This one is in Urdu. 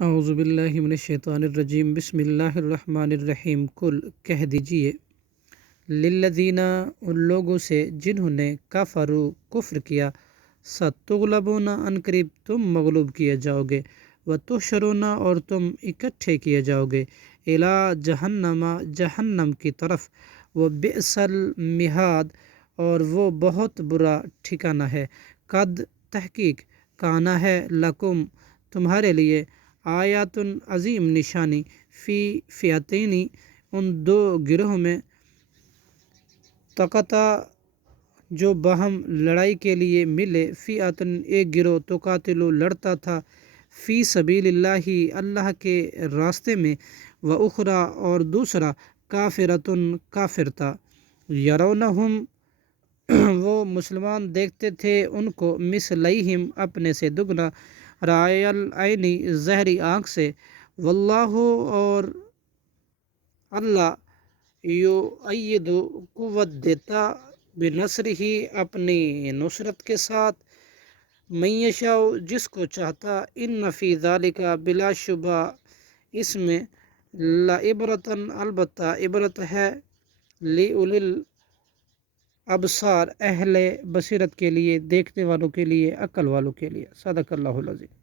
اعوذ باللہ من الشیطان الرجیم بسم اللہ الرحمن الرحیم کل کہہ دیجئے للذین ان لوگوں سے جنہوں نے کفروا کفر کیا ستغلبون ان قریب تم مغلوب کیے جاؤ گے وتحشرون اور تم اکٹھے کیے جاؤ گے الی جہنم جہنم کی طرف وبئس المہاد اور وہ بہت برا ٹھکانہ ہے قد تحقیق کانا ہے لکم تمہارے لیے آیات عظیم نشانی فی فئتین ان دو گروہوں میں تقطع جو باہم لڑائی کے لیے ملے فئتن ایک گروہ تقاتل لڑتا تھا فی سبیل اللہ اللہ کے راستے میں واخری اور دوسرا کافرتن کافر تھا یرونہم وہ مسلمان دیکھتے تھے ان کو مثلیہم اپنے سے دگنا رائے العینی ظہری آنکھ سے واللہ اور اللہ یؤید قوت دیتا بنصرہ اپنی نصرت کے ساتھ من یشاء جس کو چاہتا ان فی ذالک بلا شبہ اس میں لعبرۃ البتہ عبرت ہے لأولی الابصار اہل بصیرت کے لیے دیکھنے والوں کے لیے عقل والوں کے لیے صدق اللہ العظیم